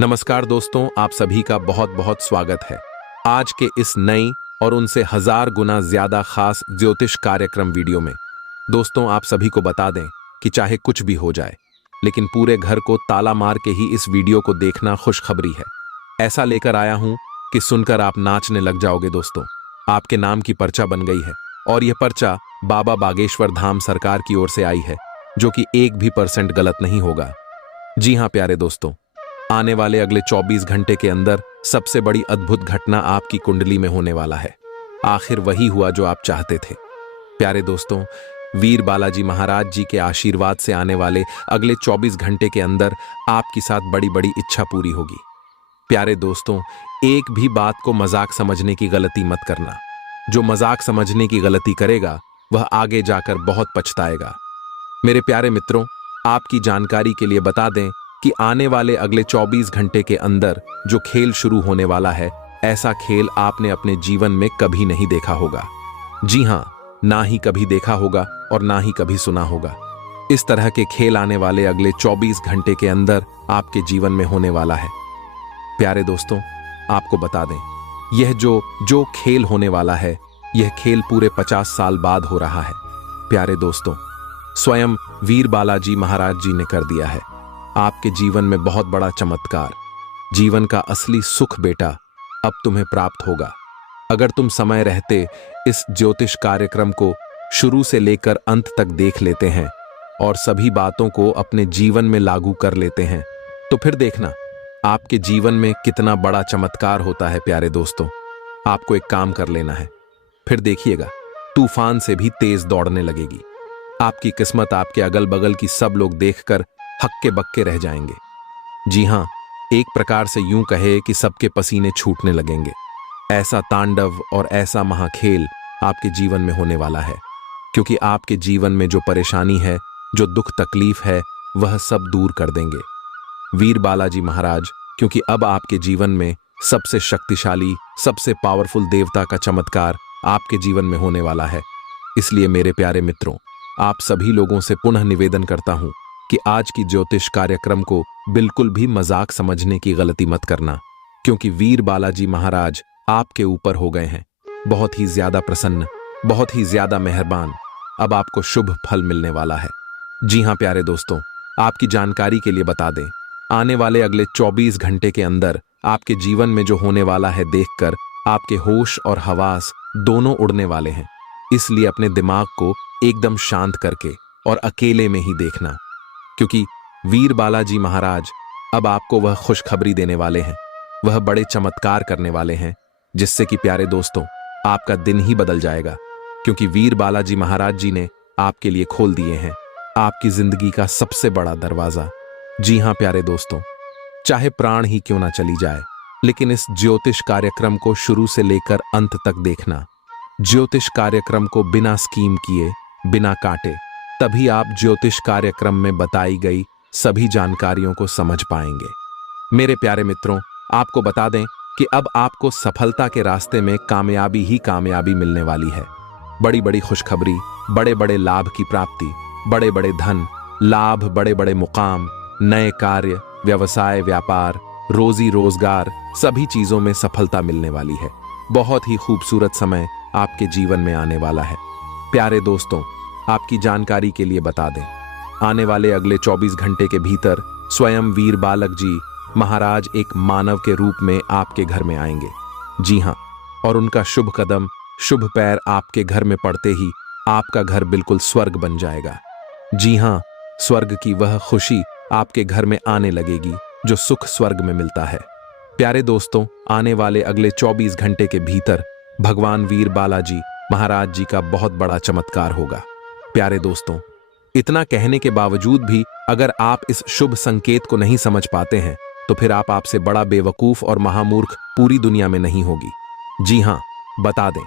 नमस्कार दोस्तों, आप सभी का बहुत बहुत स्वागत है आज के इस नई और उनसे 1000 गुना ज्यादा खास ज्योतिष कार्यक्रम वीडियो में। दोस्तों, आप सभी को बता दें कि चाहे कुछ भी हो जाए, लेकिन पूरे घर को ताला मार के ही इस वीडियो को देखना खुशखबरी है। ऐसा लेकर आया हूं कि सुनकर आप नाचने लग जाओगे। दोस्तों, आपके नाम की पर्चा बन गई है और यह पर्चा बाबा बागेश्वर धाम सरकार की ओर से आई है, जो कि 1% भी गलत नहीं होगा। जी हां प्यारे दोस्तों, आने वाले अगले 24 घंटे के अंदर सबसे बड़ी अद्भुत घटना आपकी कुंडली में होने वाला है। आखिर वही हुआ जो आप चाहते थे। प्यारे दोस्तों, वीर बालाजी महाराज जी के आशीर्वाद से आने वाले अगले 24 घंटे के अंदर आपकी साथ बड़ी बड़ी इच्छा पूरी होगी। प्यारे दोस्तों, एक भी बात को मजाक समझने की गलती मत करना। जो मजाक समझने की गलती करेगा वह आगे जाकर बहुत पछताएगा। मेरे प्यारे मित्रों, आपकी जानकारी के लिए बता दें कि आने वाले अगले 24 घंटे के अंदर जो खेल शुरू होने वाला है, ऐसा खेल आपने अपने जीवन में कभी नहीं देखा होगा। जी हां, ना ही कभी देखा होगा और ना ही कभी सुना होगा। इस तरह के खेल आने वाले अगले 24 घंटे के अंदर आपके जीवन में होने वाला है। प्यारे दोस्तों, आपको बता दें, यह जो खेल होने वाला है, यह खेल पूरे 50 साल बाद हो रहा है। प्यारे दोस्तों, स्वयं वीर बालाजी महाराज जी ने कर दिया है। आपके जीवन में बहुत बड़ा चमत्कार, जीवन का असली सुख बेटा अब तुम्हें प्राप्त होगा। अगर तुम समय रहते इस ज्योतिष कार्यक्रम को शुरू से लेकर अंत तक देख लेते हैं और सभी बातों को अपने जीवन में लागू कर लेते हैं, तो फिर देखना आपके जीवन में कितना बड़ा चमत्कार होता है। प्यारे दोस्तों, आपको एक काम कर लेना है, फिर देखिएगा तूफान से भी तेज दौड़ने लगेगी। आपकी किस्मत आपके अगल बगल की सब लोग देखकर हक्के बक्के रह जाएंगे। जी हां, एक प्रकार से यूं कहे कि सबके पसीने छूटने लगेंगे। ऐसा तांडव और ऐसा महाखेल आपके जीवन में होने वाला है, क्योंकि आपके जीवन में जो परेशानी है, जो दुख तकलीफ है, वह सब दूर कर देंगे वीर बालाजी महाराज। क्योंकि अब आपके जीवन में सबसे शक्तिशाली, सबसे पावरफुल देवता का चमत्कार आपके जीवन में होने वाला है। इसलिए मेरे प्यारे मित्रों, आप सभी लोगों से पुनः निवेदन करता हूं कि आज की ज्योतिष कार्यक्रम को बिल्कुल भी मजाक समझने की गलती मत करना, क्योंकि वीर बालाजी महाराज आपके ऊपर हो गए हैं बहुत ही ज्यादा प्रसन्न, बहुत ही ज्यादा मेहरबान। अब आपको शुभ फल मिलने वाला है। जी हां प्यारे दोस्तों, आपकी जानकारी के लिए बता दें, आने वाले अगले 24 घंटे के अंदर आपके जीवन में जो होने वाला है, देखकर आपके होश और हवास दोनों उड़ने वाले हैं। इसलिए अपने दिमाग को एकदम शांत करके और अकेले में ही देखना, क्योंकि वीर बालाजी महाराज अब आपको वह खुशखबरी देने वाले हैं, वह बड़े चमत्कार करने वाले हैं, जिससे कि प्यारे दोस्तों आपका दिन ही बदल जाएगा। क्योंकि वीर बालाजी महाराज जी ने आपके लिए खोल दिए हैं आपकी जिंदगी का सबसे बड़ा दरवाजा। जी हां प्यारे दोस्तों, चाहे प्राण ही क्यों ना चली जाए, लेकिन इस ज्योतिष कार्यक्रम को शुरू से लेकर अंत तक देखना। ज्योतिष कार्यक्रम को बिना स्कीम किए, बिना काटे, तभी आप ज्योतिष कार्यक्रम में बताई गई सभी जानकारियों को समझ पाएंगे। मेरे प्यारे मित्रों, आपको बता दें कि अब आपको सफलता के रास्ते में कामयाबी ही कामयाबी मिलने वाली है। बड़ी बड़ी खुशखबरी, बड़े बड़े लाभ की प्राप्ति, बड़े बड़े धन लाभ, बड़े बड़े मुकाम, नए कार्य, व्यवसाय, व्यापार, रोजी रोजगार, सभी चीजों में सफलता मिलने वाली है। बहुत ही खूबसूरत समय आपके जीवन में आने वाला है। प्यारे दोस्तों, आपकी जानकारी के लिए बता दें, आने वाले अगले 24 घंटे के भीतर स्वयं वीर बालक जी महाराज एक मानव के रूप में आपके घर में आएंगे। जी हां, और उनका शुभ कदम, शुभ पैर आपके घर में पड़ते ही आपका घर बिल्कुल स्वर्ग बन जाएगा। जी हां, स्वर्ग की वह खुशी आपके घर में आने लगेगी जो सुख स्वर्ग में मिलता है। प्यारे दोस्तों, आने वाले अगले 24 घंटे के भीतर भगवान वीर बालाजी महाराज जी का बहुत बड़ा चमत्कार होगा। प्यारे दोस्तों, इतना कहने के बावजूद भी अगर आप इस शुभ संकेत को नहीं समझ पाते हैं, तो फिर आपसे बड़ा बेवकूफ और महामूर्ख पूरी दुनिया में नहीं होगी। जी हां, बता दें,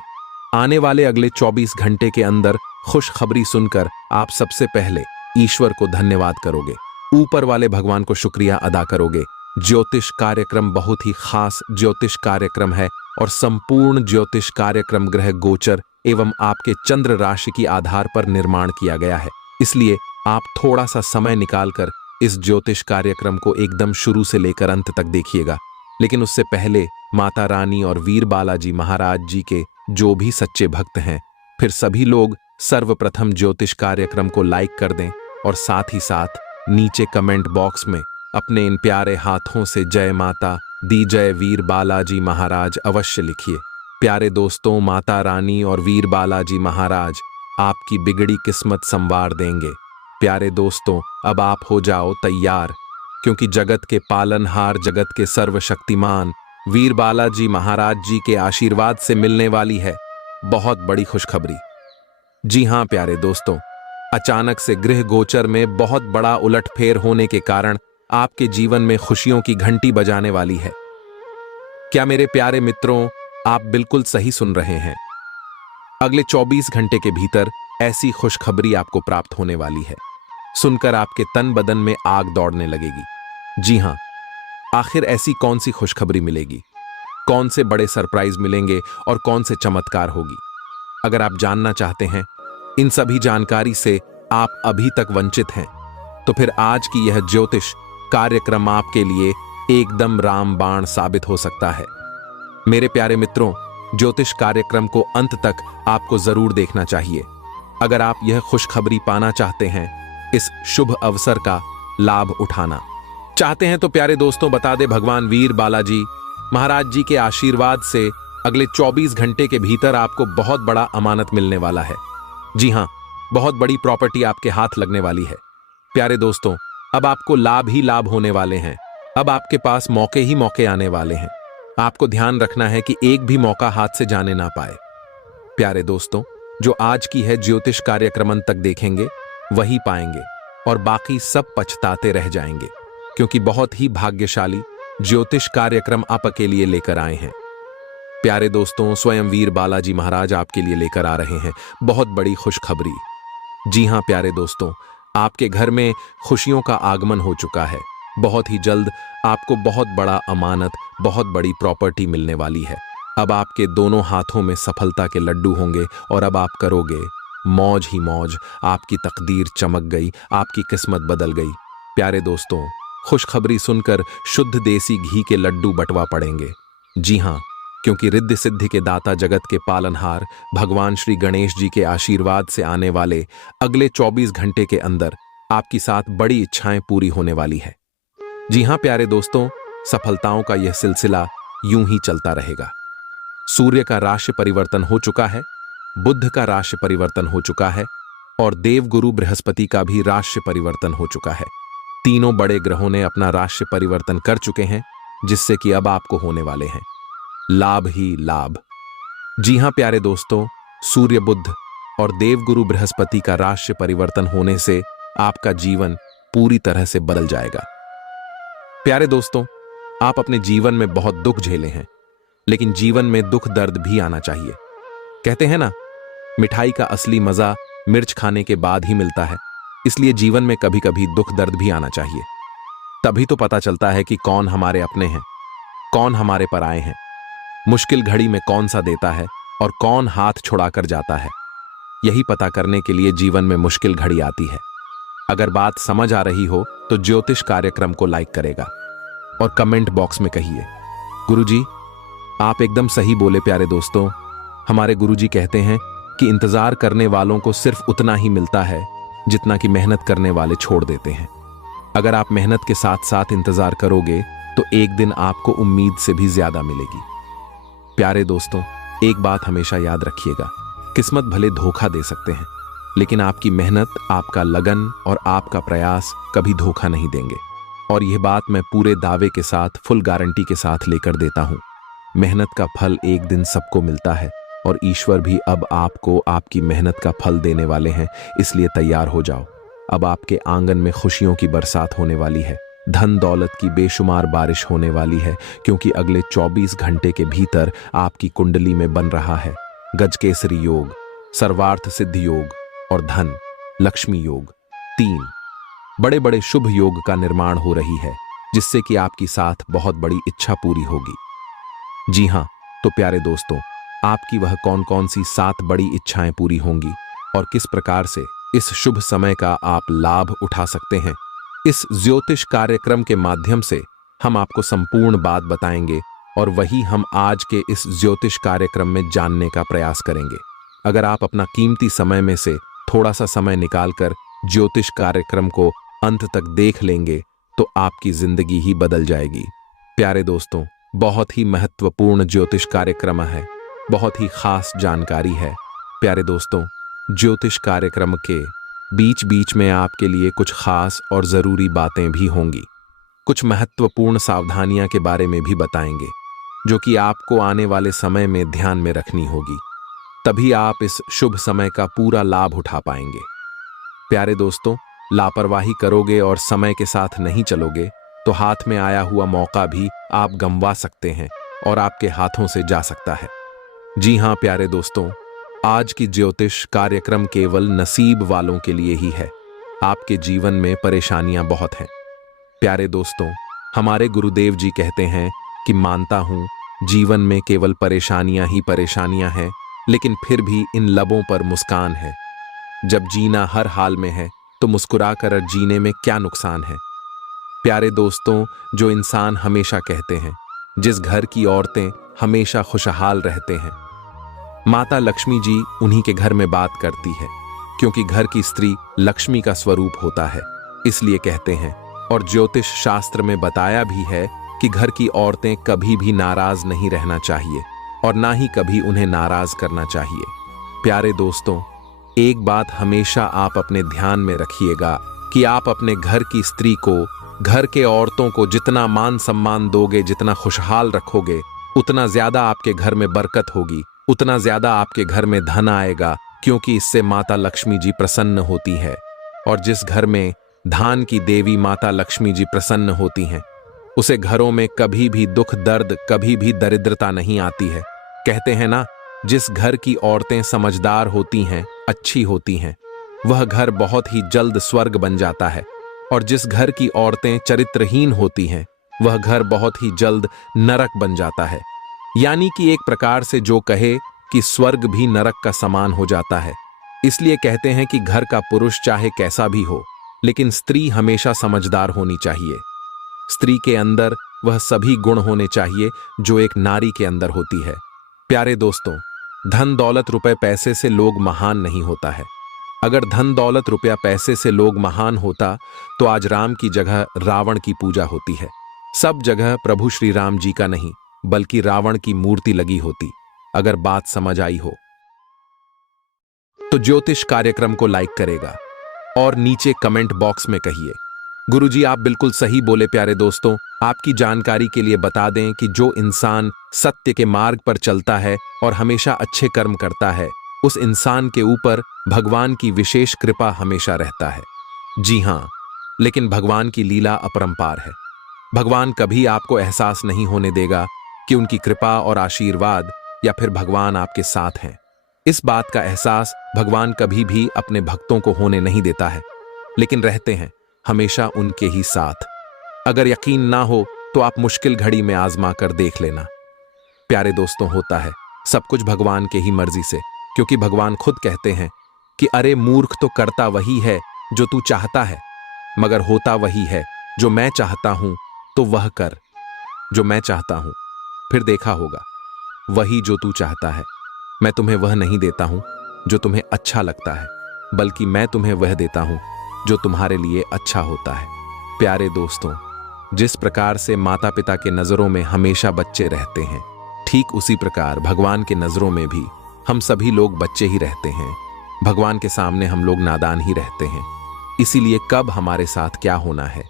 आने वाले अगले 24 घंटे के अंदर खुशखबरी सुनकर आप सबसे पहले ईश्वर को धन्यवाद करोगे, ऊपर वाले भगवान को शुक्रिया अदा करोगे। ज्योतिष कार्यक्रम बहुत ही खास ज्योतिष कार्यक्रम है और संपूर्ण ज्योतिष कार्यक्रम ग्रह गोचर एवं आपके चंद्र राशि के आधार पर निर्माण किया गया है। इसलिए आप थोड़ा सा समय निकालकर इस ज्योतिष कार्यक्रम को एकदम शुरू से लेकर अंत तक देखिएगा, लेकिन उससे पहले माता रानी और वीर बालाजी महाराज जी के जो भी सच्चे भक्त हैं, फिर सभी लोग सर्वप्रथम ज्योतिष कार्यक्रम को लाइक कर दें और साथ ही साथ नीचे कमेंट बॉक्स में अपने इन प्यारे हाथों से जय माता दी जय वीर बालाजी महाराज अवश्य लिखिए। प्यारे दोस्तों, माता रानी और वीर बालाजी महाराज आपकी बिगड़ी किस्मत संवार देंगे। प्यारे दोस्तों, अब आप हो जाओ तैयार, क्योंकि जगत के पालनहार, जगत के सर्वशक्तिमान वीर बालाजी महाराज जी के आशीर्वाद से मिलने वाली है बहुत बड़ी खुशखबरी। जी हां प्यारे दोस्तों, अचानक से गृह गोचर में बहुत बड़ा उलटफेर होने के कारण आपके जीवन में खुशियों की घंटी बजाने वाली है। क्या मेरे प्यारे मित्रों, आप बिल्कुल सही सुन रहे हैं। अगले 24 घंटे के भीतर ऐसी खुशखबरी आपको प्राप्त होने वाली है। सुनकर आपके तन बदन में आग दौड़ने लगेगी। जी हां, आखिर ऐसी कौन सी खुशखबरी मिलेगी, कौन से बड़े सरप्राइज मिलेंगे और कौन से चमत्कार होगी? अगर आप जानना चाहते हैं इन सभी जानकारी से आप अभी तक वंचित हैं, तो फिर आज की यह ज्योतिष कार्यक्रम आपके लिए एकदम रामबाण साबित हो सकता है। मेरे प्यारे मित्रों, ज्योतिष कार्यक्रम को अंत तक आपको जरूर देखना चाहिए अगर आप यह खुशखबरी पाना चाहते हैं, इस शुभ अवसर का लाभ उठाना चाहते हैं। तो प्यारे दोस्तों, बता दे भगवान वीर बालाजी महाराज जी के आशीर्वाद से अगले 24 घंटे के भीतर आपको बहुत बड़ा अमानत मिलने वाला है। जी हां, बहुत बड़ी प्रॉपर्टी आपके हाथ लगने वाली है। प्यारे दोस्तों, अब आपको लाभ ही लाभ होने वाले हैं। अब आपके पास मौके ही मौके आने वाले हैं। आपको ध्यान रखना है कि एक भी मौका हाथ से जाने ना पाए। प्यारे दोस्तों, जो आज की है ज्योतिष कार्यक्रम तक देखेंगे वही पाएंगे और बाकी सब पछताते रह जाएंगे, क्योंकि बहुत ही भाग्यशाली ज्योतिष कार्यक्रम आपके लिए लेकर आए हैं। प्यारे दोस्तों, स्वयं वीर बालाजी महाराज आपके लिए लेकर आ रहे हैं बहुत बड़ी खुशखबरी। जी हां प्यारे दोस्तों, आपके घर में खुशियों का आगमन हो चुका है। बहुत ही जल्द आपको बहुत बड़ा अमानत, बहुत बड़ी प्रॉपर्टी मिलने वाली है। अब आपके दोनों हाथों में सफलता के लड्डू होंगे और अब आप करोगे मौज ही मौज। आपकी तकदीर चमक गई, आपकी किस्मत बदल गई। प्यारे दोस्तों, खुशखबरी सुनकर शुद्ध देसी घी के लड्डू बंटवा पड़ेंगे। जी हां, क्योंकि रिद्धि सिद्धि के दाता, जगत के पालनहार भगवान श्री गणेश जी के आशीर्वाद से आने वाले अगले 24 घंटे के अंदर आपकी साथ बड़ी इच्छाएं पूरी होने वाली है। जी हां प्यारे दोस्तों, सफलताओं का यह सिलसिला यूं ही चलता रहेगा। सूर्य का राशि परिवर्तन हो चुका है, बुध का राशि परिवर्तन हो चुका है और देवगुरु बृहस्पति का भी राशि परिवर्तन हो चुका है। तीनों बड़े ग्रहों ने अपना राशि परिवर्तन कर चुके हैं, जिससे कि अब आपको होने वाले हैं लाभ ही लाभ। जी हां प्यारे दोस्तों, सूर्य, बुध और देवगुरु बृहस्पति का राशि परिवर्तन होने से आपका जीवन पूरी तरह से बदल जाएगा। प्यारे दोस्तों, आप अपने जीवन में बहुत दुख झेले हैं, लेकिन जीवन में दुख दर्द भी आना चाहिए। कहते हैं ना, मिठाई का असली मजा मिर्च खाने के बाद ही मिलता है। इसलिए जीवन में कभी कभी दुख दर्द भी आना चाहिए। तभी तो पता चलता है कि कौन हमारे अपने हैं, कौन हमारे पराए हैं, मुश्किल घड़ी में कौन सा देता है और कौन हाथ छुड़ाकर जाता है। यही पता करने के लिए जीवन में मुश्किल घड़ी आती है। अगर बात समझ आ रही हो तो ज्योतिष कार्यक्रम को लाइक करेगा और कमेंट बॉक्स में कहिए, गुरुजी आप एकदम सही बोले। प्यारे दोस्तों, हमारे गुरुजी कहते हैं कि इंतजार करने वालों को सिर्फ उतना ही मिलता है जितना कि मेहनत करने वाले छोड़ देते हैं। अगर आप मेहनत के साथ साथ इंतजार करोगे तो एक दिन आपको उम्मीद से भी ज्यादा मिलेगी। प्यारे दोस्तों, एक बात हमेशा याद रखिएगा, किस्मत भले धोखा दे सकते हैं, लेकिन आपकी मेहनत, आपका लगन और आपका प्रयास कभी धोखा नहीं देंगे। और यह बात मैं पूरे दावे के साथ, फुल गारंटी के साथ लेकर देता हूं। मेहनत का फल एक दिन सबको मिलता है और ईश्वर भी अब आपको आपकी मेहनत का फल देने वाले हैं। इसलिए तैयार हो जाओ। अब आपके आंगन में खुशियों की बरसात होने वाली है, धन दौलत की बेशुमार बारिश होने वाली है, क्योंकि अगले 24 घंटे के भीतर आपकी कुंडली में बन रहा है गजकेसरी योग, सर्वार्थ सिद्धि योग और धन लक्ष्मी योग। 3 बड़े बड़े शुभ योग का निर्माण हो रही है, जिससे कि आपकी साथ बहुत बड़ी इच्छा पूरी होगी। जी हां, तो प्यारे दोस्तों, आपकी वह कौन कौन सी 7 बड़ी इच्छाएं पूरी होंगी और किस प्रकार से इस शुभ समय का आप लाभ उठा सकते हैं, इस ज्योतिष कार्यक्रम के माध्यम से हम आपको संपूर्ण बात बताएंगे और वही हम आज के इस ज्योतिष कार्यक्रम में जानने का प्रयास करेंगे। अगर आप अपना कीमती समय में से थोड़ा सा समय निकालकर ज्योतिष कार्यक्रम को अंत तक देख लेंगे तो आपकी जिंदगी ही बदल जाएगी। प्यारे दोस्तों, बहुत ही महत्वपूर्ण ज्योतिष कार्यक्रम है, बहुत ही खास जानकारी है। प्यारे दोस्तों, ज्योतिष कार्यक्रम के बीच बीच में आपके लिए कुछ खास और जरूरी बातें भी होंगी। कुछ महत्वपूर्ण सावधानियां के बारे में भी बताएंगे जो कि आपको आने वाले समय में ध्यान में रखनी होगी, तभी आप इस शुभ समय का पूरा लाभ उठा पाएंगे। प्यारे दोस्तों, लापरवाही करोगे और समय के साथ नहीं चलोगे तो हाथ में आया हुआ मौका भी आप गंवा सकते हैं और आपके हाथों से जा सकता है। जी हां प्यारे दोस्तों, आज की ज्योतिष कार्यक्रम केवल नसीब वालों के लिए ही है। आपके जीवन में परेशानियां बहुत हैं। प्यारे दोस्तों, हमारे गुरुदेव जी कहते हैं कि मानता हूं जीवन में केवल परेशानियां ही परेशानियां हैं, लेकिन फिर भी इन लबों पर मुस्कान है। जब जीना हर हाल में है तो मुस्कुराकर जीने में क्या नुकसान है। प्यारे दोस्तों, जो इंसान हमेशा कहते हैं, जिस घर की औरतें हमेशा खुशहाल रहते हैं, माता लक्ष्मी जी उन्हीं के घर में बात करती है, क्योंकि घर की स्त्री लक्ष्मी का स्वरूप होता है, इसलिए कहते हैं। और ज्योतिष शास्त्र में बताया भी है कि घर की औरतें कभी भी नाराज नहीं रहना चाहिए और ना ही कभी उन्हें नाराज करना चाहिए। प्यारे दोस्तों, एक बात हमेशा आप अपने ध्यान में रखिएगा कि आप अपने घर की स्त्री को, घर के औरतों को जितना मान सम्मान दोगे, जितना खुशहाल रखोगे, उतना ज्यादा आपके घर में बरकत होगी, उतना ज्यादा आपके घर में धन आएगा, क्योंकि इससे माता लक्ष्मी जी प्रसन्न होती है। और जिस घर में धान की देवी माता लक्ष्मी जी प्रसन्न होती हैं, उसे घरों में कभी भी दुख दर्द, कभी भी दरिद्रता नहीं आती है। कहते हैं ना, जिस घर की औरतें समझदार होती हैं, अच्छी होती हैं, वह घर बहुत ही जल्द स्वर्ग बन जाता है। और जिस घर की औरतें चरित्रहीन होती हैं, वह घर बहुत ही जल्द नरक बन जाता है। यानी कि एक प्रकार से जो कहे कि स्वर्ग भी नरक का समान हो जाता है। इसलिए कहते हैं कि घर का पुरुष चाहे कैसा भी हो, लेकिन स्त्री हमेशा समझदार होनी चाहिए। स्त्री के अंदर वह सभी गुण होने चाहिए जो एक नारी के अंदर होती है। प्यारे दोस्तों, धन दौलत रुपए पैसे से लोग महान नहीं होता है। अगर धन दौलत रुपया पैसे से लोग महान होता तो आज राम की जगह रावण की पूजा होती है। सब जगह प्रभु श्री राम जी का नहीं बल्कि रावण की मूर्ति लगी होती। अगर बात समझ आई हो तो ज्योतिष कार्यक्रम को लाइक करेगा और नीचे कमेंट बॉक्स में कहिए, गुरुजी आप बिल्कुल सही बोले। प्यारे दोस्तों, आपकी जानकारी के लिए बता दें कि जो इंसान सत्य के मार्ग पर चलता है और हमेशा अच्छे कर्म करता है, उस इंसान के ऊपर भगवान की विशेष कृपा हमेशा रहता है। जी हाँ, लेकिन भगवान की लीला अपरंपार है। भगवान कभी आपको एहसास नहीं होने देगा कि उनकी कृपा और आशीर्वाद या फिर भगवान आपके साथ हैं। इस बात का एहसास भगवान कभी भी अपने भक्तों को होने नहीं देता है, लेकिन रहते हैं हमेशा उनके ही साथ। अगर यकीन ना हो तो आप मुश्किल घड़ी में आजमा कर देख लेना। प्यारे दोस्तों, होता है सब कुछ भगवान के ही मर्जी से, क्योंकि भगवान खुद कहते हैं कि अरे मूर्ख, तो करता वही है जो तू चाहता है, मगर होता वही है जो मैं चाहता हूं, तो वह कर जो मैं चाहता हूं, फिर देखा होगा वही जो तू चाहता है। मैं तुम्हें वह नहीं देता हूं जो तुम्हें अच्छा लगता है, बल्कि मैं तुम्हें वह देता हूं जो तुम्हारे लिए अच्छा होता है। प्यारे दोस्तों, जिस प्रकार से माता पिता के नजरों में हमेशा बच्चे रहते हैं, ठीक उसी प्रकार भगवान के नजरों में भी हम सभी लोग बच्चे ही रहते हैं। भगवान के सामने हम लोग नादान ही रहते हैं। इसीलिए कब हमारे साथ क्या होना है,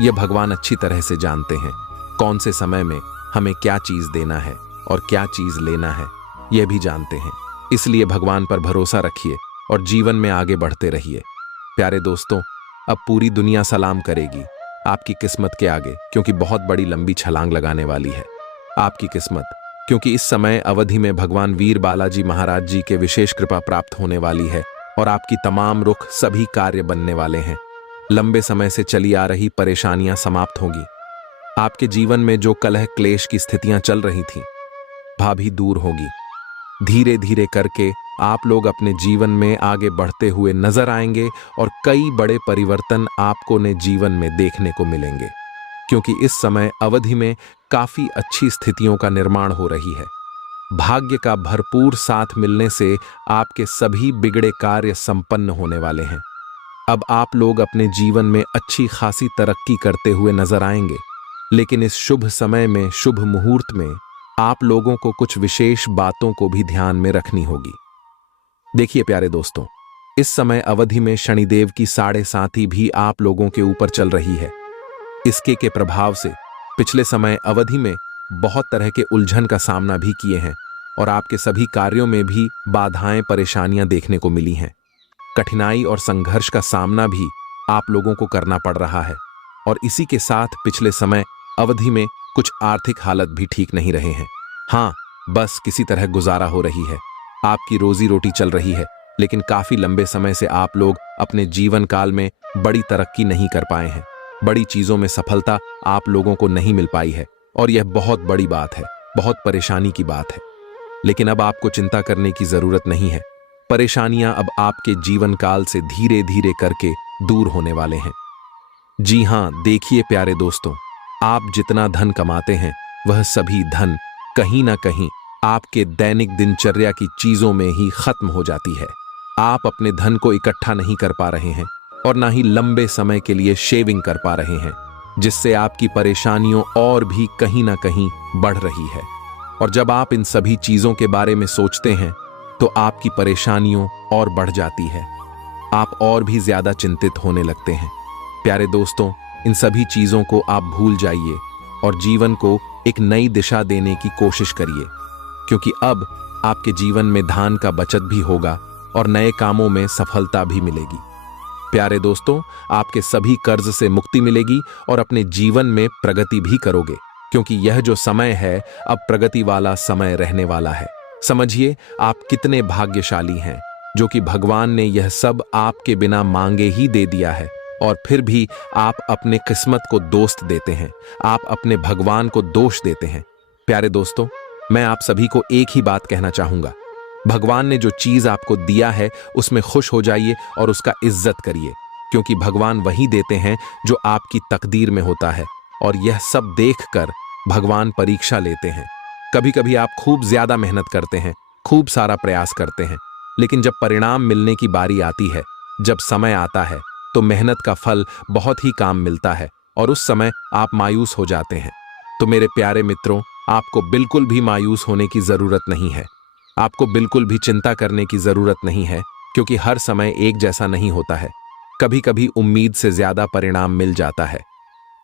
यह भगवान अच्छी तरह से जानते हैं। कौन से समय में हमें क्या चीज देना है और क्या चीज लेना है, यह भी जानते हैं। इसलिए भगवान पर भरोसा रखिए और जीवन में आगे बढ़ते रहिए। प्यारे दोस्तों, अब पूरी दुनिया सलाम करेगी आपकी किस्मत के आगे, क्योंकि बहुत बड़ी लंबी छलांग लगाने वाली है आपकी किस्मत, क्योंकि इस समय अवधि में भगवान वीर बालाजी महाराज जी के विशेष कृपा प्राप्त होने वाली है और आपकी तमाम रुख सभी कार्य बनने वाले हैं। लंबे समय से चली आ रही परेशानियां समाप्त होंगी। आपके जीवन में जो कलह क्लेश की स्थितियां चल रही थीं, भाभी दूर होगी। धीरे धीरे करके आप लोग अपने जीवन में आगे बढ़ते हुए नजर आएंगे और कई बड़े परिवर्तन आपको ने जीवन में देखने को मिलेंगे, क्योंकि इस समय अवधि में काफी अच्छी स्थितियों का निर्माण हो रही है। भाग्य का भरपूर साथ मिलने से आपके सभी बिगड़े कार्य संपन्न होने वाले हैं। अब आप लोग अपने जीवन में अच्छी खासी तरक्की करते हुए नजर आएंगे, लेकिन इस शुभ समय में, शुभ मुहूर्त में आप लोगों को कुछ विशेष बातों को भी ध्यान में रखनी होगी। देखिए प्यारे दोस्तों, इस समय अवधि में शनिदेव की 7.5 भी आप लोगों के ऊपर चल रही है। इसके के प्रभाव से पिछले समय अवधि में बहुत तरह के उलझन का सामना भी किए हैं और आपके सभी कार्यों में भी बाधाएं, परेशानियां देखने को मिली हैं। कठिनाई और संघर्ष का सामना भी आप लोगों को करना पड़ रहा है और इसी के साथ पिछले समय अवधि में कुछ आर्थिक हालत भी ठीक नहीं रहे हैं। हाँ, बस किसी तरह गुजारा हो रही है, आपकी रोजी रोटी चल रही है, लेकिन काफी लंबे समय से आप लोग अपने जीवन काल में बड़ी तरक्की नहीं कर पाए हैं। बड़ी चीजों में सफलता आप लोगों को नहीं मिल पाई है और यह बहुत बड़ी बात है, बहुत परेशानी की बात है। लेकिन अब आपको चिंता करने की जरूरत नहीं है। परेशानियां अब आपके जीवन काल से धीरे धीरे करके दूर होने वाले हैं। जी हां, देखिए प्यारे दोस्तों, आप जितना धन कमाते हैं वह सभी धन कहीं ना कहीं आपके दैनिक दिनचर्या की चीजों में ही खत्म हो जाती है। आप अपने धन को इकट्ठा नहीं कर पा रहे हैं और ना ही लंबे समय के लिए शेविंग कर पा रहे हैं, जिससे आपकी परेशानियों और भी कहीं ना कहीं बढ़ रही है। और जब आप इन सभी चीजों के बारे में सोचते हैं तो आपकी परेशानियों और बढ़ जाती है, आप और भी ज्यादा चिंतित होने लगते हैं। प्यारे दोस्तों, इन सभी चीजों को आप भूल जाइए और जीवन को एक नई दिशा देने की कोशिश करिए, क्योंकि अब आपके जीवन में धन का बचत भी होगा और नए कामों में सफलता भी मिलेगी। प्यारे दोस्तों, आपके सभी कर्ज से मुक्ति मिलेगी और अपने जीवन में प्रगति भी करोगे, क्योंकि यह जो समय है अब प्रगति वाला समय रहने वाला है। समझिए आप कितने भाग्यशाली हैं, जो कि भगवान ने यह सब आपके बिना मांगे ही दे दिया है और फिर भी आप अपने किस्मत को दोस्त देते हैं, आप अपने भगवान को दोष देते हैं। प्यारे दोस्तों, मैं आप सभी को एक ही बात कहना चाहूंगा, भगवान ने जो चीज आपको दिया है उसमें खुश हो जाइए और उसका इज्जत करिए, क्योंकि भगवान वही देते हैं जो आपकी तकदीर में होता है और यह सब देखकर भगवान परीक्षा लेते हैं। कभी कभी आप खूब ज्यादा मेहनत करते हैं, खूब सारा प्रयास करते हैं, लेकिन जब परिणाम मिलने की बारी आती है, जब समय आता है, तो मेहनत का फल बहुत ही काम मिलता है और उस समय आप मायूस हो जाते हैं। तो मेरे प्यारे मित्रों, आपको बिल्कुल भी मायूस होने की जरूरत नहीं है, आपको बिल्कुल भी चिंता करने की जरूरत नहीं है, क्योंकि हर समय एक जैसा नहीं होता है। कभी कभी उम्मीद से ज्यादा परिणाम मिल जाता है,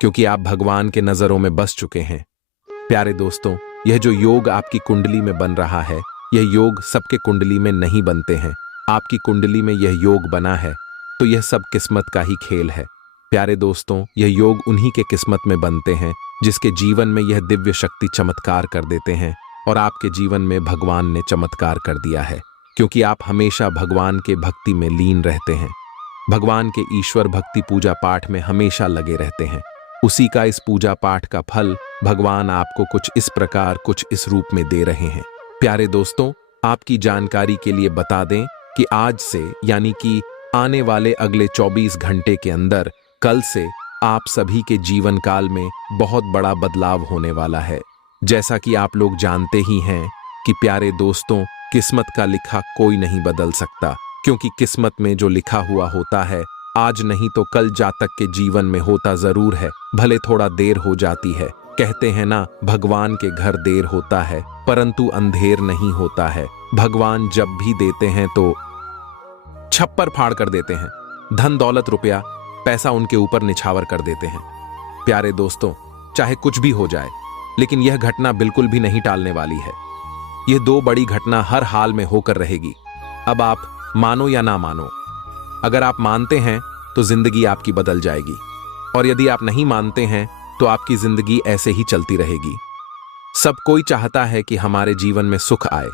क्योंकि आप भगवान के नजरों में बस चुके हैं। प्यारे दोस्तों, यह जो योग आपकी कुंडली में बन रहा है, यह योग सबके कुंडली में नहीं बनते हैं। आपकी कुंडली में यह योग बना है तो यह सब किस्मत का ही खेल है। प्यारे दोस्तों, यह योग उन्हीं के किस्मत में बनते हैं जिसके जीवन में यह दिव्य शक्ति चमत्कार कर देते हैं, और आपके जीवन में भगवान ने चमत्कार कर दिया है, क्योंकि आप हमेशा भगवान के भक्ति में लीन रहते हैं, भगवान के ईश्वर भक्ति पूजा पाठ में हमेशा लगे रहते हैं। उसी का इस पूजा पाठ का फल भगवान आपको कुछ इस प्रकार, कुछ इस रूप में दे रहे हैं। प्यारे दोस्तों, आपकी जानकारी के लिए बता दें कि आज से, यानी कि आने वाले अगले 24 घंटे के अंदर, कल से आप सभी के जीवन काल में बहुत बड़ा बदलाव होने वाला है। जैसा कि आप लोग जानते ही हैं कि प्यारे दोस्तों, किस्मत का लिखा कोई नहीं बदल सकता, क्योंकि किस्मत में जो लिखा हुआ होता है आज नहीं तो कल जातक के जीवन में होता जरूर है, भले थोड़ा देर हो जाती है। कहते हैं ना, भगवान के घर देर होता है परंतु अंधेर नहीं होता है। भगवान जब भी देते हैं तो छप्पर फाड़ कर देते हैं, धन दौलत रुपया पैसा उनके ऊपर निछावर कर देते हैं। प्यारे दोस्तों, चाहे कुछ भी हो जाए, लेकिन यह घटना बिल्कुल भी नहीं टालने वाली है। यह दो बड़ी घटना हर हाल में होकर रहेगी। अब आप मानो या ना मानो, अगर आप मानते हैं तो जिंदगी आपकी बदल जाएगी, और यदि आप नहीं मानते हैं तो आपकी जिंदगी ऐसे ही चलती रहेगी। सब कोई चाहता है कि हमारे जीवन में सुख आए,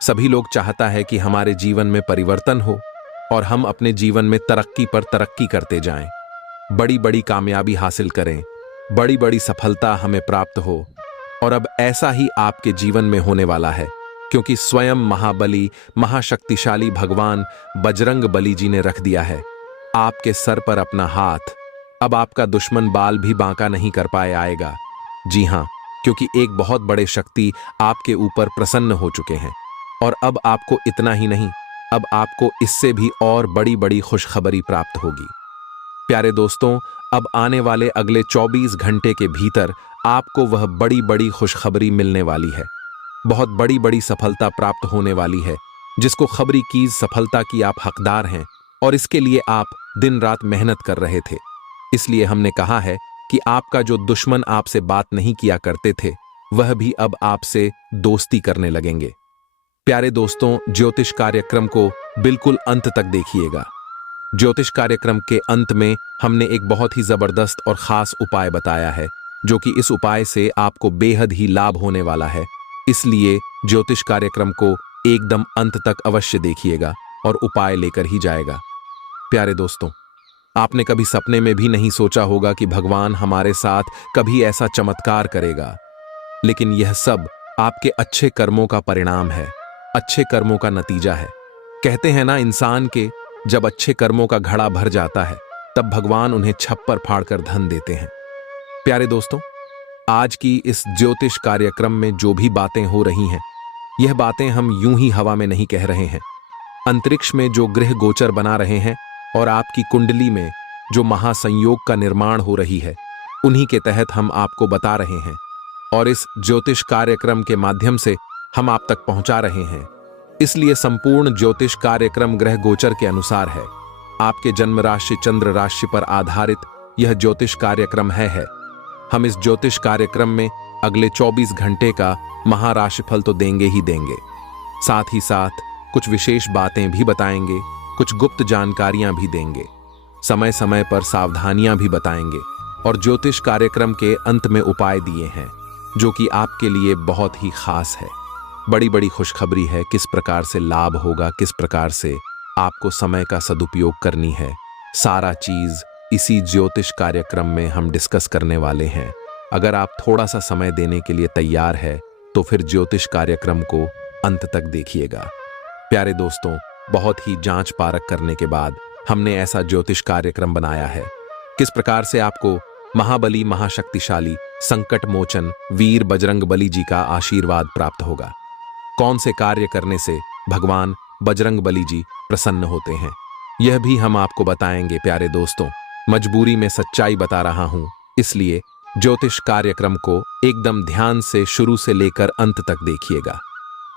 सभी लोग चाहता है कि हमारे जीवन में परिवर्तन हो और हम अपने जीवन में तरक्की पर तरक्की करते जाएं, बड़ी बड़ी कामयाबी हासिल करें, बड़ी बड़ी सफलता हमें प्राप्त हो। और अब ऐसा ही आपके जीवन में होने वाला है, क्योंकि स्वयं महाबली महाशक्तिशाली भगवान बजरंग बली जी ने रख दिया है आपके सर पर अपना हाथ। अब आपका दुश्मन बाल भी बांका नहीं कर पाए आएगा। जी हाँ, क्योंकि एक बहुत बड़े शक्ति आपके ऊपर प्रसन्न हो चुके हैं। और अब आपको इतना ही नहीं, अब आपको इससे भी और बड़ी बड़ी खुशखबरी प्राप्त होगी। प्यारे दोस्तों, अब आने वाले अगले 24 घंटे के भीतर आपको वह बड़ी बड़ी खुशखबरी मिलने वाली है। बहुत बड़ी बड़ी सफलता प्राप्त होने वाली है, जिसको खबरी की सफलता की आप हकदार हैं और इसके लिए आप दिन रात मेहनत कर रहे थे। इसलिए हमने कहा है कि आपका जो दुश्मन आपसे बात नहीं किया करते थे, वह भी अब आपसे दोस्ती करने लगेंगे। प्यारे दोस्तों, ज्योतिष कार्यक्रम को बिल्कुल अंत तक देखिएगा। ज्योतिष कार्यक्रम के अंत में हमने एक बहुत ही जबरदस्त और खास उपाय बताया है, जो कि इस उपाय से आपको बेहद ही लाभ होने वाला है। इसलिए ज्योतिष कार्यक्रम को एकदम अंत तक अवश्य देखिएगा और उपाय लेकर ही जाएगा। प्यारे दोस्तों, आपने कभी सपने में भी नहीं सोचा होगा कि भगवान हमारे साथ कभी ऐसा चमत्कार करेगा, लेकिन यह सब आपके अच्छे कर्मों का परिणाम है, अच्छे कर्मों का नतीजा है। कहते हैं ना, इंसान के जब अच्छे कर्मों का घड़ा भर जाता है, तब भगवान उन्हें छप्पर फाड़कर धन देते हैं। प्यारे दोस्तों, आज की इस ज्योतिष कार्यक्रम में जो भी बातें हो रही हैं, यह बातें हम यूं ही हवा में नहीं कह रहे हैं। अंतरिक्ष में जो ग्रह गोचर बना रहे हैं और आपकी कुंडली में जो महासंयोग का निर्माण हो रही है, उन्हीं के तहत हम आपको बता रहे हैं और इस ज्योतिष कार्यक्रम के माध्यम से हम आप तक पहुंचा रहे हैं। इसलिए संपूर्ण ज्योतिष कार्यक्रम ग्रह गोचर के अनुसार है। आपके जन्म राशि चंद्र राशि पर आधारित यह ज्योतिष कार्यक्रम है। हम इस ज्योतिष कार्यक्रम में अगले 24 घंटे का महाराशिफल तो देंगे ही देंगे, साथ ही साथ कुछ विशेष बातें भी बताएंगे, कुछ गुप्त जानकारियां भी देंगे, समय समय पर सावधानियां भी बताएंगे और ज्योतिष कार्यक्रम के अंत में उपाय दिए हैं, जो कि आपके लिए बहुत ही खास है। बड़ी बड़ी खुशखबरी है, किस प्रकार से लाभ होगा, किस प्रकार से आपको समय का सदुपयोग करनी है, सारा चीज इसी ज्योतिष कार्यक्रम में हम डिस्कस करने वाले हैं। अगर आप थोड़ा सा समय देने के लिए तैयार है तो फिर ज्योतिष कार्यक्रम को अंत तक देखिएगा। प्यारे दोस्तों, बहुत ही जांच परख करने के बाद हमने ऐसा ज्योतिष कार्यक्रम बनाया है, किस प्रकार से आपको महाबली महाशक्तिशाली संकट मोचन वीर बजरंग बली जी का आशीर्वाद प्राप्त होगा। कौन से कार्य करने से भगवान बजरंग बली जी प्रसन्न होते हैं, यह भी हम आपको बताएंगे। प्यारे दोस्तों, मजबूरी में सच्चाई बता रहा हूं, इसलिए ज्योतिष कार्यक्रम को एकदम ध्यान से शुरू से लेकर अंत तक देखिएगा।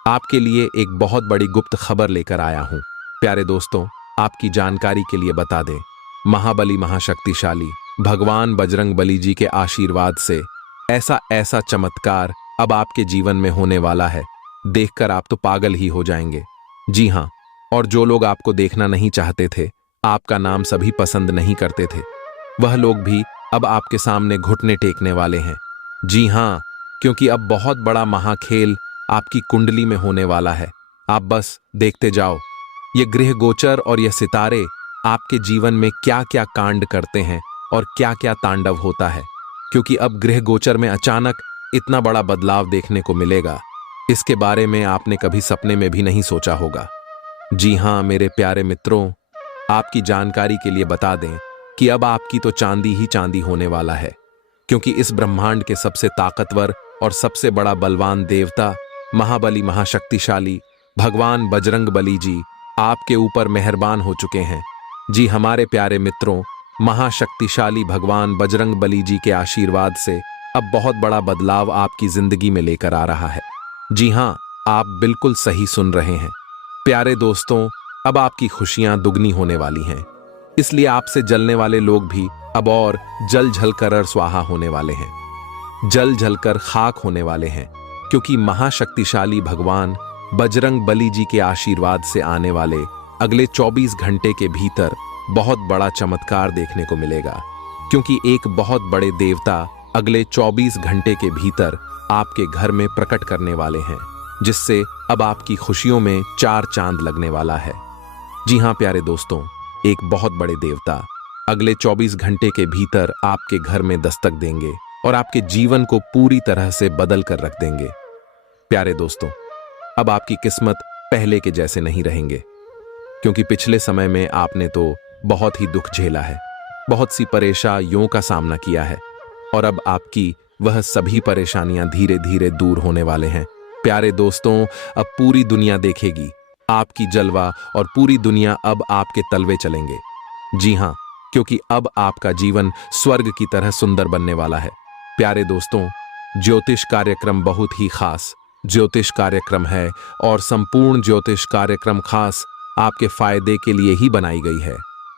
आपके लिए एक बहुत बड़ी गुप्त खबर लेकर आया हूं। प्यारे दोस्तों, आपकी जानकारी के लिए बता दें, महाबली महाशक्तिशाली भगवान बजरंग बली जी के आशीर्वाद से ऐसा ऐसा चमत्कार अब आपके जीवन में होने वाला है, देखकर आप तो पागल ही हो जाएंगे। जी हाँ, और जो लोग आपको देखना नहीं चाहते थे, आपका नाम सभी पसंद नहीं करते थे, वह लोग भी अब आपके सामने घुटने टेकने वाले हैं। जी हाँ, क्योंकि अब बहुत बड़ा महाखेल आपकी कुंडली में होने वाला है। आप बस देखते जाओ, ये गृह गोचर और ये सितारे आपके जीवन में क्या क्या कांड करते हैं और क्या क्या तांडव होता है, क्योंकि अब गृह गोचर में अचानक इतना बड़ा बदलाव देखने को मिलेगा। इसके बारे में आपने कभी सपने में भी नहीं सोचा होगा। जी हाँ मेरे प्यारे मित्रों, आपकी जानकारी के लिए बता दें कि अब आपकी तो चांदी ही चांदी होने वाला है, क्योंकि इस ब्रह्मांड के सबसे ताकतवर और सबसे बड़ा बलवान देवता महाबली महाशक्तिशाली भगवान बजरंग बली जी आपके ऊपर मेहरबान हो चुके हैं। जी हमारे प्यारे मित्रों, महाशक्तिशाली भगवान बजरंग बली जी के आशीर्वाद से अब बहुत बड़ा बदलाव आपकी जिंदगी में लेकर आ रहा है। जी हाँ, आप बिल्कुल सही सुन रहे हैं। प्यारे दोस्तों, अब आपकी खुशियां दुगनी होने वाली हैं, इसलिए आपसे जलने वाले लोग भी अब और जल जल कर स्वाहा होने वाले हैं, जल जल कर खाक होने वाले हैं, क्योंकि महाशक्तिशाली भगवान बजरंग बली जी के आशीर्वाद से आने वाले अगले 24 घंटे के भीतर बहुत बड़ा चमत्कार देखने को मिलेगा। क्योंकि एक बहुत बड़े देवता अगले 24 घंटे के भीतर आपके घर में प्रकट करने वाले हैं, जिससे अब आपकी खुशियों में 4 चांद लगने वाला है। जी हाँ प्यारे दोस्तों, एक बहुत बड़े देवता अगले 24 घंटे के भीतर आपके घर में दस्तक देंगे और आपके जीवन को पूरी तरह से बदल कर रख देंगे। प्यारे दोस्तों, अब आपकी किस्मत पहले के जैसे नहीं रहेंगे, क्योंकि पिछले समय में आपने तो बहुत ही दुख झेला है, बहुत सी परेशानियों का सामना किया है, और अब आपकी वह सभी परेशानियां धीरे धीरे दूर होने वाले हैं। प्यारे दोस्तों, अब पूरी दुनिया देखेगी आपकी जलवा, और पूरी दुनिया अब आपके तलवे चलेंगे। जी हाँ, क्योंकि अब आपका जीवन स्वर्ग की तरह सुंदर बनने वाला है। प्यारे दोस्तों, ज्योतिष कार्यक्रम बहुत ही खास ज्योतिष कार्यक्रम है, और संपूर्ण ज्योतिष कार्यक्रम खास आपके फायदे के लिए ही बनाई गई है।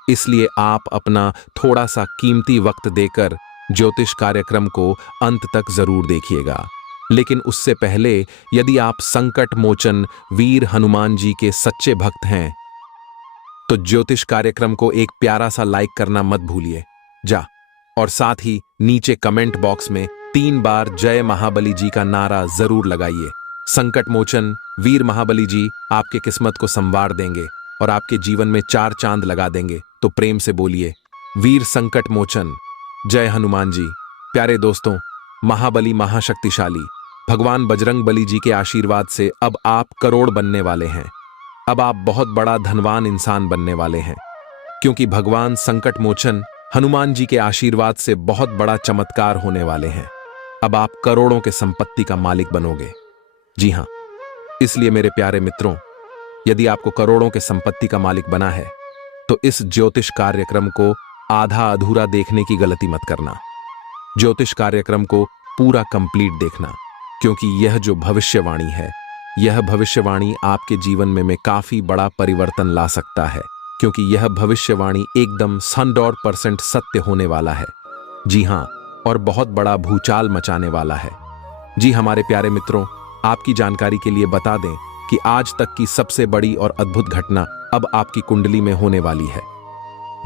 इसलिए आप अपना थोड़ा सा कीमती वक्त देकर ज्योतिष कार्यक्रम को अंत तक जरूर देखिएगा। लेकिन उससे पहले, यदि आप संकट मोचन वीर हनुमान जी के सच्चे भक्त हैं, तो ज्योतिष कार्यक्रम को एक प्यारा सा लाइक करना मत भूलिए और साथ ही नीचे कमेंट बॉक्स में 3 बार जय महाबली जी का नारा जरूर लगाइए। संकट मोचन वीर महाबली जी आपके किस्मत को संवार देंगे और आपके जीवन में 4 चांद लगा देंगे। तो प्रेम से बोलिए, वीर संकट मोचन, जय हनुमान जी। प्यारे दोस्तों, महाबली महाशक्तिशाली भगवान बजरंग बली जी के आशीर्वाद से अब आप करोड़ बनने वाले हैं। अब आप बहुत बड़ा धनवान इंसान बनने वाले हैं, क्योंकि भगवान संकट मोचन हनुमान जी के आशीर्वाद से बहुत बड़ा चमत्कार होने वाले हैं। अब आप करोड़ों के संपत्ति का मालिक बनोगे। जी हां, इसलिए मेरे प्यारे मित्रों, यदि आपको करोड़ों के संपत्ति का मालिक बना है, तो इस ज्योतिष कार्यक्रम को आधा अधूरा देखने की गलती मत करना। ज्योतिष कार्यक्रम को पूरा कंप्लीट देखना, क्योंकि यह जो भविष्यवाणी है, यह भविष्यवाणी आपके जीवन में काफी बड़ा परिवर्तन ला सकता है, क्योंकि यह भविष्यवाणी एकदम 100% सत्य होने वाला है। जी हां, और बहुत बड़ा भूचाल मचाने वाला है। जी हमारे प्यारे मित्रों, आपकी जानकारी के लिए बता दें कि आज तक की सबसे बड़ी और अद्भुत घटना अब आपकी कुंडली में होने वाली है।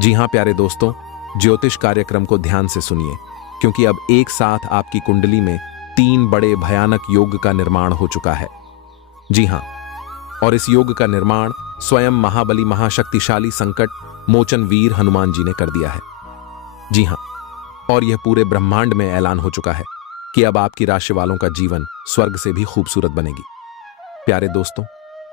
जी हां प्यारे दोस्तों, ज्योतिष कार्यक्रम को ध्यान से सुनिए, क्योंकि अब एक साथ आपकी कुंडली में 3 बड़े भयानक योग का निर्माण हो चुका है। जी हां, और इस योग का निर्माण स्वयं महाबली महाशक्तिशाली संकट मोचन वीर हनुमान जी ने कर दिया है। जी हां, और यह पूरे ब्रह्मांड में ऐलान हो चुका है कि अब आपकी राशि वालों का जीवन स्वर्ग से भी खूबसूरत बनेगी। प्यारे दोस्तों,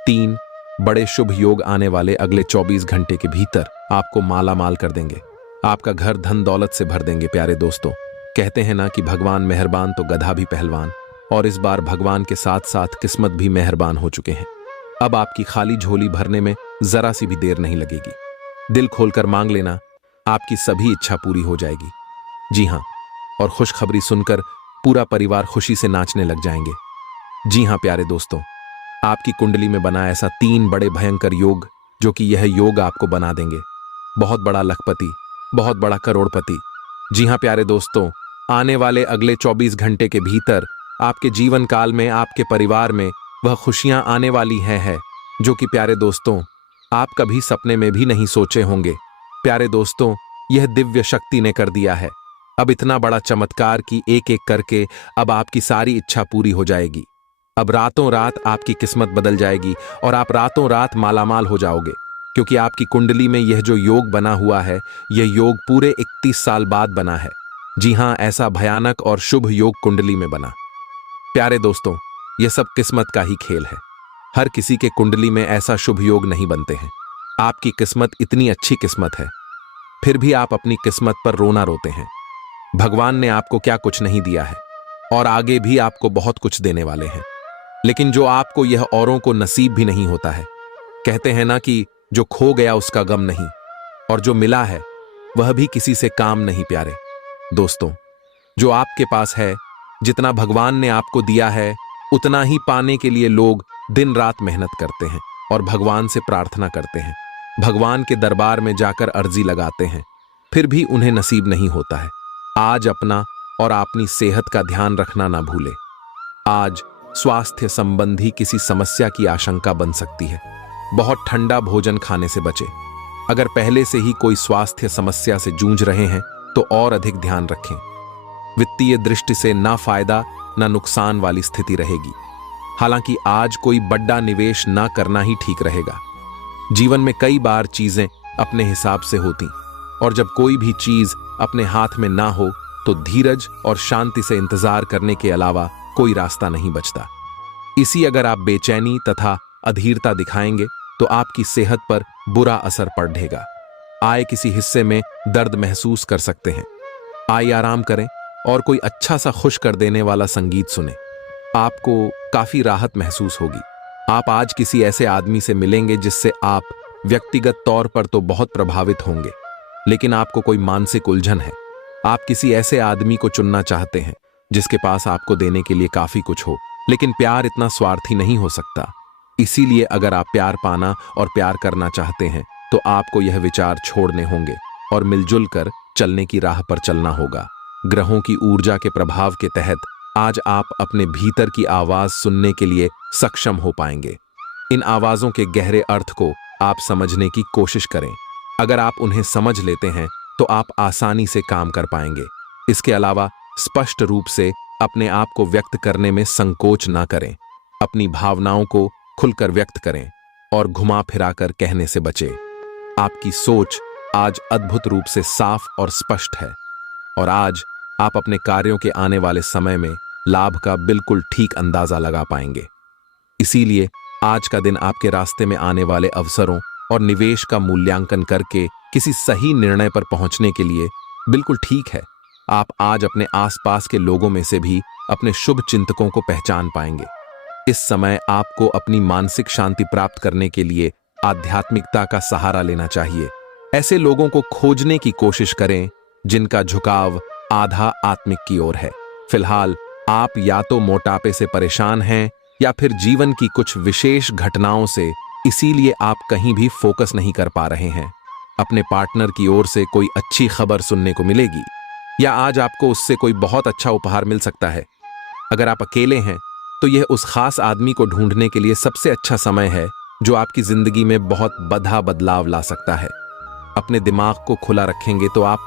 3 बड़े शुभ योग आने वाले अगले 24 घंटे के भीतर आपको माला माल कर देंगे, आपका घर धन दौलत से भर देंगे। प्यारे दोस्तों, कहते हैं ना कि भगवान मेहरबान तो गधा भी पहलवान, और इस बार भगवान के साथ साथ किस्मत भी मेहरबान हो चुके हैं। अब आपकी खाली झोली भरने में जरा सी भी देर नहीं लगेगी। दिल खोलकर मांग लेना, आपकी सभी इच्छा पूरी हो जाएगी। जी हां, और खुशखबरी सुनकर पूरा परिवार खुशी से नाचने लग जाएंगे। जी हां प्यारे दोस्तों, आपकी कुंडली में बना ऐसा 3 बड़े भयंकर योग, जो कि यह योग आपको बना देंगे बहुत बड़ा लखपति, बहुत बड़ा करोड़पति। जी हां प्यारे दोस्तों, आने वाले अगले 24 घंटे के भीतर आपके जीवन काल में, आपके परिवार में वह खुशियां आने वाली है जो कि प्यारे दोस्तों आप कभी सपने में भी नहीं सोचे होंगे। प्यारे दोस्तों, यह दिव्य शक्ति ने कर दिया है अब इतना बड़ा चमत्कार कि एक एक करके अब आपकी सारी इच्छा पूरी हो जाएगी। अब रातों रात आपकी किस्मत बदल जाएगी और आप रातों रात मालामाल हो जाओगे, क्योंकि आपकी कुंडली में यह जो योग बना हुआ है, यह योग पूरे 31 साल बाद बना है। जी हां, ऐसा भयानक और शुभ योग कुंडली में बना। प्यारे दोस्तों, यह सब किस्मत का ही खेल है। हर किसी के कुंडली में ऐसा शुभ योग नहीं बनते हैं। आपकी किस्मत इतनी अच्छी किस्मत है, फिर भी आप अपनी किस्मत पर रोना रोते हैं। भगवान ने आपको क्या कुछ नहीं दिया है, और आगे भी आपको बहुत कुछ देने वाले हैं, लेकिन जो आपको यह औरों को नसीब भी नहीं होता है। कहते हैं ना कि जो खो गया उसका गम नहीं, और जो मिला है वह भी किसी से काम नहीं। प्यारे दोस्तों, जो आपके पास है, जितना भगवान ने आपको दिया है, उतना ही पाने के लिए लोग दिन रात मेहनत करते हैं और भगवान से प्रार्थना करते हैं, भगवान के दरबार में जाकर अर्जी लगाते हैं, फिर भी उन्हें नसीब नहीं होता है। आज अपना और अपनी सेहत का ध्यान रखना ना भूले। आज स्वास्थ्य संबंधी किसी समस्या की आशंका बन सकती है। बहुत ठंडा भोजन खाने से बचे। अगर पहले से ही कोई स्वास्थ्य समस्या से जूझ रहे हैं तो और अधिक ध्यान रखें। वित्तीय दृष्टि से ना फायदा ना नुकसान वाली स्थिति रहेगी। हालांकि आज कोई बड़ा निवेश ना करना ही ठीक रहेगा। जीवन में कई बार चीजें अपने हिसाब से होती, और जब कोई भी चीज अपने हाथ में ना हो तो धीरज और शांति से इंतजार करने के अलावा कोई रास्ता नहीं बचता। इसी अगर आप बेचैनी तथा अधीरता दिखाएंगे तो आपकी सेहत पर बुरा असर पड़ेगा। आय किसी हिस्से में दर्द महसूस कर सकते हैं। आइए आराम करें और कोई अच्छा सा खुश कर देने वाला संगीत सुने। आपको काफी राहत महसूस होगी। आप आज किसी ऐसे आदमी से मिलेंगे जिससे आप व्यक्तिगत तौर पर तो बहुत प्रभावित होंगे, लेकिन आपको कोई मानसिक उलझन है। आप किसी ऐसे आदमी को चुनना चाहते हैं जिसके पास आपको देने के लिए काफी कुछ हो, लेकिन प्यार इतना स्वार्थी नहीं हो सकता। इसीलिए अगर आप प्यार पाना और प्यार करना चाहते हैं तो आपको यह विचार छोड़ने होंगे और मिलजुल कर चलने की राह पर चलना होगा। ग्रहों की ऊर्जा के प्रभाव के तहत आज आप अपने भीतर की आवाज सुनने के लिए सक्षम हो पाएंगे। इन आवाजों के गहरे अर्थ को आप समझने की कोशिश करें। अगर आप उन्हें समझ लेते हैं तो आप आसानी से काम कर पाएंगे। इसके अलावा स्पष्ट रूप से अपने आप को व्यक्त करने में संकोच ना करें। अपनी भावनाओं को खुलकर व्यक्त करें और घुमा फिरा कर कहने से बचें। आपकी सोच आज अद्भुत रूप से साफ और स्पष्ट है और आज आप अपने कार्यों के आने वाले समय में लाभ का बिल्कुल ठीक अंदाजा लगा पाएंगे। इसीलिए आज का दिन आपके रास्ते में आने वाले अवसरों और निवेश का मूल्यांकन करके किसी सही निर्णय पर पहुंचने के लिए बिल्कुल ठीक है। आप आज अपने आसपास के लोगों में से भी अपने शुभ चिंतकों को पहचान पाएंगे। इस समय आपको अपनी मानसिक शांति प्राप्त करने के लिए आध्यात्मिकता का सहारा लेना चाहिए। ऐसे लोगों को खोजने की कोशिश करें जिनका झुकाव आधा आत्मिक की ओर है। फिलहाल आप या तो मोटापे से परेशान हैं या फिर जीवन की कुछ विशेष घटनाओं से, इसीलिए आप कहीं भी फोकस नहीं कर पा रहे हैं। अपने पार्टनर की ओर से कोई अच्छी खबर सुनने को मिलेगी या आज आपको उससे कोई बहुत अच्छा उपहार मिल सकता है। अगर आप अकेले हैं तो यह उस खास आदमी को ढूंढने के लिए सबसे अच्छा समय है जो आपकी जिंदगी में बहुत बड़ा बदलाव ला सकता है। अपने दिमाग को खुला रखेंगे तो आप